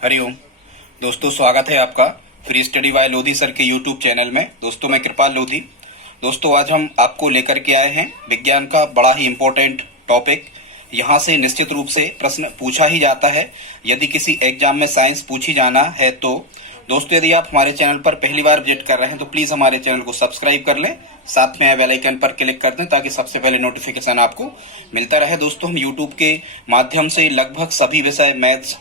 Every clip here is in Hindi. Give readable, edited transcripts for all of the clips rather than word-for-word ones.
हरिओम दोस्तों, स्वागत है आपका free study bye Lodhi sir के यूट्यूब चैनल में। दोस्तों, मैं कृपाल लोधी। दोस्तों, आज हम आपको लेकर के आए हैं विज्ञान का बड़ा ही इम्पोर्टेंट टॉपिक। यहाँ से निश्चित रूप से प्रश्न पूछा ही जाता है। यदि किसी एग्जाम में साइंस पूछी जाना है तो दोस्तों, यदि आप हमारे चैनल पर पहली बार विजिट कर रहे हैं तो प्लीज हमारे चैनल को सब्सक्राइब कर लें, साथ में बेल आइकन पर क्लिक कर दें ताकि सबसे पहले नोटिफिकेशन आपको मिलता रहे। दोस्तों, हम यूट्यूब के माध्यम से लगभग सभी विषय मैथ्स,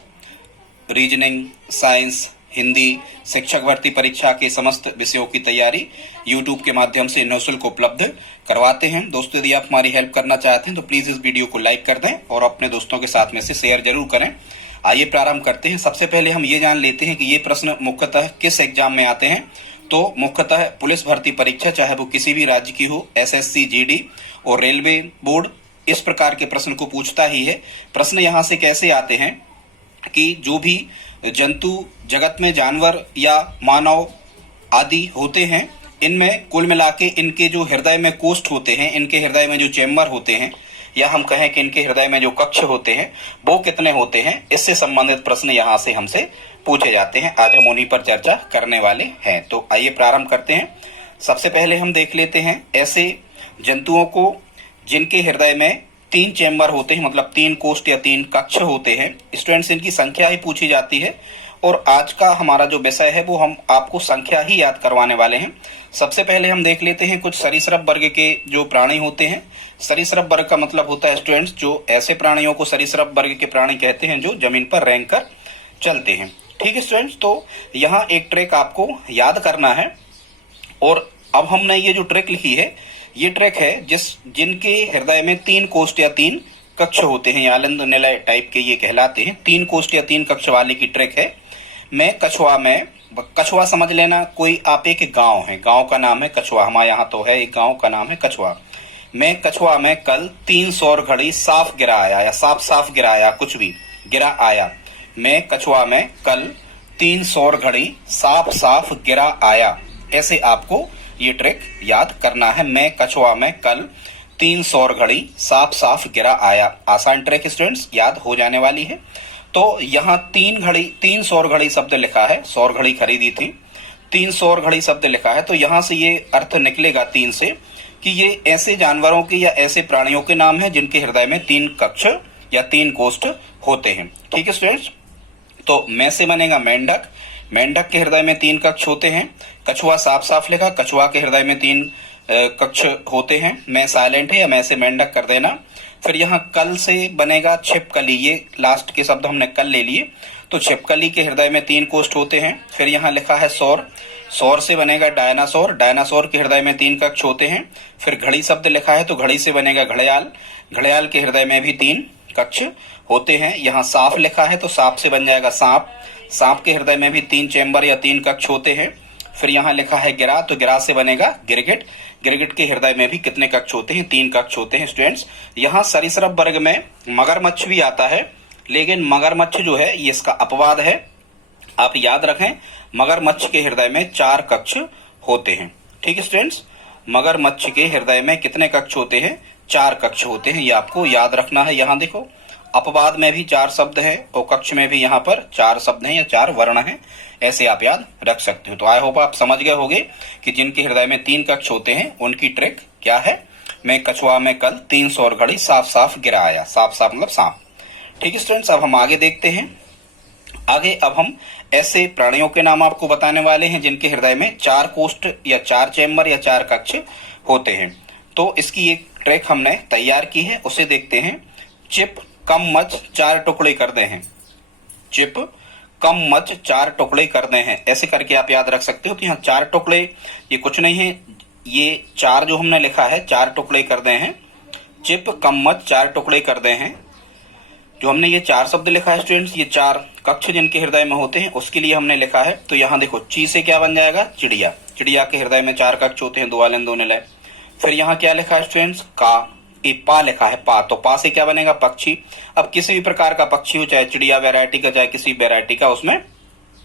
रीजनिंग, साइंस, हिंदी, शिक्षक भर्ती परीक्षा के समस्त विषयों की तैयारी यूट्यूब के माध्यम से निःशुल्क उपलब्ध करवाते हैं। दोस्तों, यदि आप हमारी हेल्प करना चाहते हैं तो प्लीज इस वीडियो को लाइक कर दें और अपने दोस्तों के साथ में से शेयर जरूर करें। आइए प्रारंभ करते हैं। सबसे पहले हम ये जान लेते हैं कि ये प्रश्न मुख्यतः किस एग्जाम में आते हैं। तो मुख्यतः पुलिस भर्ती परीक्षा, चाहे वो किसी भी राज्य की हो, एसएससी, जीडी और रेलवे बोर्ड, इस प्रकार के प्रश्न को पूछता ही है। प्रश्न यहाँ से कैसे आते हैं कि जो भी जंतु जगत में जानवर या मानव आदि होते हैं, इनमें कुल मिला के इनके जो हृदय में कोष्ठ होते हैं, इनके हृदय में जो चेम्बर होते हैं, या हम कहें कि इनके हृदय में जो कक्ष होते हैं वो कितने होते हैं, इससे संबंधित प्रश्न यहाँ से हमसे पूछे जाते हैं। आज हम उन्हीं पर चर्चा करने वाले हैं। तो आइए प्रारंभ करते हैं। सबसे पहले हम देख लेते हैं ऐसे जंतुओं को जिनके हृदय में 3 चेम्बर होते हैं, मतलब 3 कोष्ठ या 3 कक्ष होते हैं। स्टूडेंट्स, इनकी संख्या ही पूछी जाती है और आज का हमारा जो विषय है वो हम आपको संख्या ही याद करवाने वाले हैं। सबसे पहले हम देख लेते हैं कुछ सरीसृप वर्ग के जो प्राणी होते हैं। सरीसृप वर्ग का मतलब होता है स्टूडेंट्स, जो ऐसे प्राणियों को सरीसृप वर्ग के प्राणी कहते हैं जो जमीन पर रेंग कर चलते हैं। ठीक है स्टूडेंट्स, तो यहाँ एक ट्रिक आपको याद करना है और अब हमने ये जो ट्रिक लिखी है, ये ट्रिक है जिनके हृदय में 3 कोष्ठ या 3 कक्ष होते हैं, आनंद निलय टाइप के ये कहलाते हैं। 3 कोष्ठ या 3 कक्ष वाले की ट्रिक है। कछुआ समझ लेना, कोई आप एक गांव है, गांव का नाम है कछुआ। हमारे यहाँ तो है एक गांव का नाम है कछुआ। मैं कछुआ में कल 3 सौर घड़ी साफ गिरा आया, या साफ गिराया, कुछ भी गिरा आया। मैं कछुआ में कल 3 सौर घड़ी साफ गिरा आया। ऐसे आपको ये ट्रिक याद करना है। मैं कछुआ में कल 3 सौर घड़ी साफ गिरा आया। आसान ट्रिक स्टूडेंट्स, याद हो जाने वाली है। तो यहाँ 3 सौर घड़ी शब्द लिखा है, सौर घड़ी खरीदी थी, 3 सौर घड़ी शब्द लिखा है। तो यहाँ से ये अर्थ निकलेगा 3 से कि ये ऐसे जानवरों के या ऐसे प्राणियों के नाम है जिनके हृदय में 3 कक्ष या 3 कोष्ठ होते हैं। ठीक है स्टूडेंट्स, तो मैं से बनेगा मेंढक। मेंढक के हृदय में 3 कक्ष होते हैं। कछुआ साफ लिखा, कछुआ के हृदय में 3 कक्ष होते हैं। मैं साइलेंट है, या मैं से मेंढक कर देना। फिर यहाँ कल से बनेगा छिपकली। ये लास्ट के शब्द हमने कल ले लिए, तो छिपकली के हृदय में 3 कोष्ठ होते हैं। फिर यहाँ लिखा है सौर, सौर से बनेगा डायनासोर। डायनासोर के हृदय में 3 कक्ष होते हैं। फिर घड़ी शब्द लिखा है, तो घड़ी से बनेगा घड़ियाल। घड़ियाल के हृदय में भी 3 कक्ष होते हैं। यहाँ सांप लिखा है, तो सांप से बन जाएगा सांप। सांप के हृदय में भी 3 चेम्बर या 3 कक्ष होते हैं। फिर यहाँ लिखा है गिरा, तो गिरा से बनेगा गिरगिट। गिरगिट के हृदय में भी कितने कक्ष होते हैं? 3 कक्ष होते हैं स्टूडेंट्स। यहाँ सरीसृप वर्ग में मगरमच्छ भी आता है, लेकिन मगरमच्छ जो है ये इसका अपवाद है। आप याद रखें, मगरमच्छ के हृदय में 4 कक्ष होते हैं। ठीक है स्टूडेंट्स, मगरमच्छ के हृदय में कितने कक्ष होते हैं? 4 कक्ष होते हैं। ये आपको याद रखना है। यहाँ देखो, अपवाद में भी 4 शब्द है और कक्ष में भी यहाँ पर 4 शब्द हैं या 4 वर्ण हैं। ऐसे आप याद रख सकते हो। तो आई होप आप समझ गए होंगे कि जिनके हृदय में 3 कक्ष होते हैं उनकी ट्रिक क्या है। मैं कछुआ में कल 3 सौर घड़ी साफ गिरा आया। साफ मतलब सांप। ठीक है स्टूडेंट्स, अब हम आगे देखते हैं। आगे अब हम ऐसे प्राणियों के नाम आपको बताने वाले हैं जिनके हृदय में 4 कोष्ठ या 4 चेम्बर या 4 कक्ष होते हैं। तो इसकी एक ट्रिक हमने तैयार की है, उसे देखते हैं। चिप कम मच 4 टुकड़े कर दे हैं। चिप कम मच 4 टुकड़े कर दे हैं, ऐसे करके आप याद रख सकते हो। तो यहाँ 4 टुकड़े ये कुछ नहीं है, ये 4 जो हमने लिखा है 4 टुकड़े कर दे हैं। चिप कम मच 4 टुकड़े कर दे हैं। जो हमने ये 4 शब्द लिखा है स्टूडेंट्स, ये 4 कक्ष जिनके हृदय में होते हैं उसके लिए हमने लिखा है। तो यहाँ देखो, ची से क्या बन जाएगा? चिड़िया। चिड़िया के हृदय में 4 कक्ष होते हैं, 2 आलन 2 निलय। फिर यहाँ क्या लिखा है स्टूडेंट्स? का। पा लिखा है, पा। तो पा से क्या बनेगा? पक्षी। अब किसी भी प्रकार का पक्षी हो, चाहे चिड़िया वैरायटी का, चाहे किसी वैरायटी का, उसमें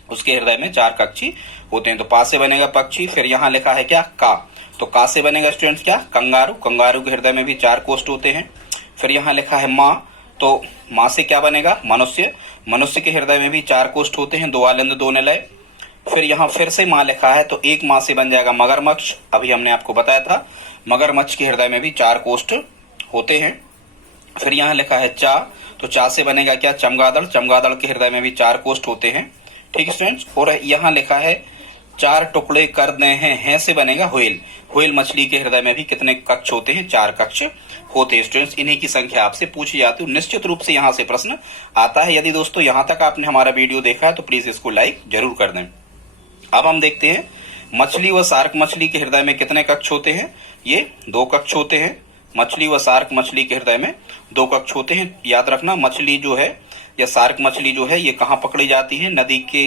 उसके हृदय में 4 कक्षी होते हैं। तो पा से बनेगा पक्षी। फिर यहाँ लिखा है क्या? का। तो का से बनेगा स्टूडेंट्स क्या? कंगारू। कंगारू के हृदय में भी 4 कोष्ठ होते हैं। फिर यहाँ लिखा है माँ। तो मां से क्या बनेगा? मनुष्य। मनुष्य के हृदय में भी 4 कोष्ठ होते हैं, 2 आलिंद 2 निलय। फिर यहाँ फिर से मां लिखा है तो एक मां से बन जाएगा मगरमच्छ। अभी हमने आपको बताया था मगरमच्छ के हृदय में भी 4 कोष्ठ होते हैं। फिर यहाँ लिखा है चा, तो चा से बनेगा क्या? चमगादड़। चमगादड़ के हृदय में भी 4 कोष्ठ होते हैं। ठीक है स्टूडेंट्स। और यहाँ लिखा है 4 टुकड़े कर दे हैं से बनेगा व्हेल। व्हेल मछली के हृदय में भी कितने कक्ष होते हैं? 4 कक्ष होते हैं स्टूडेंट्स। इन्हीं की संख्या आपसे पूछी जाती है, निश्चित रूप से यहाँ से प्रश्न आता है। यदि दोस्तों यहाँ तक आपने हमारा वीडियो देखा है तो प्लीज इसको लाइक जरूर कर दें। अब हम देखते हैं मछली व शार्क मछली के हृदय में कितने कक्ष होते हैं? ये 2 कक्ष होते हैं। मछली व शार्क मछली के हृदय में 2 कक्ष होते हैं। याद रखना, मछली जो है या शार्क मछली जो है ये कहाँ पकड़ी जाती है? नदी के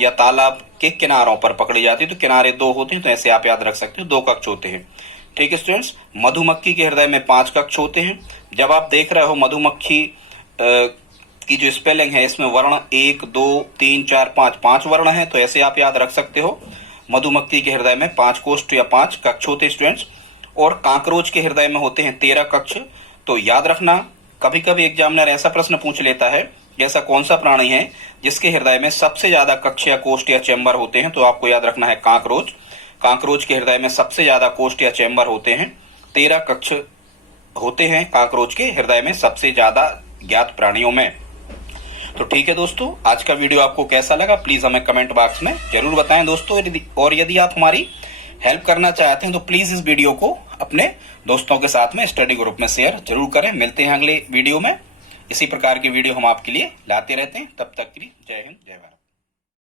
या तालाब के किनारों पर पकड़ी जाती है। तो किनारे 2 होते हैं, तो ऐसे आप याद रख सकते हो, 2 कक्ष होते हैं। ठीक है स्टूडेंट्स। मधुमक्खी के हृदय में 5 कक्ष होते हैं। जब आप देख रहे हो मधुमक्खी की जो स्पेलिंग है इसमें वर्ण 1 2 3 4 5 वर्ण है, तो ऐसे आप याद रख सकते हो। मधुमक्खी के हृदय में 5 कोष्ठ या 5 कक्ष होते हैं स्टूडेंट्स। और कांकरोच के हृदय में होते हैं 13 कक्ष। तो याद रखना, कभी कभी एग्जामिनर ऐसा प्रश्न पूछ लेता है ऐसा कौन सा प्राणी है जिसके हृदय में सबसे ज्यादा कक्ष या कोष्ठ या चैम्बर होते हैं? तो आपको याद रखना है कांकरोच। कांकरोच के हृदय में सबसे ज्यादा कोष्ठ या चैम्बर होते हैं, 13 कक्ष होते हैं कांकरोच के हृदय में सबसे ज्यादा ज्ञात प्राणियों में। तो ठीक है दोस्तों, आज का वीडियो आपको कैसा लगा प्लीज हमें कमेंट बॉक्स में जरूर बताएं दोस्तों। और यदि आप हमारी हेल्प करना चाहते हैं तो प्लीज इस वीडियो को अपने दोस्तों के साथ में स्टडी ग्रुप में शेयर जरूर करें। मिलते हैं अगले वीडियो में। इसी प्रकार की वीडियो हम आपके लिए लाते रहते हैं। तब तक के लिए जय हिंद, जय भारत।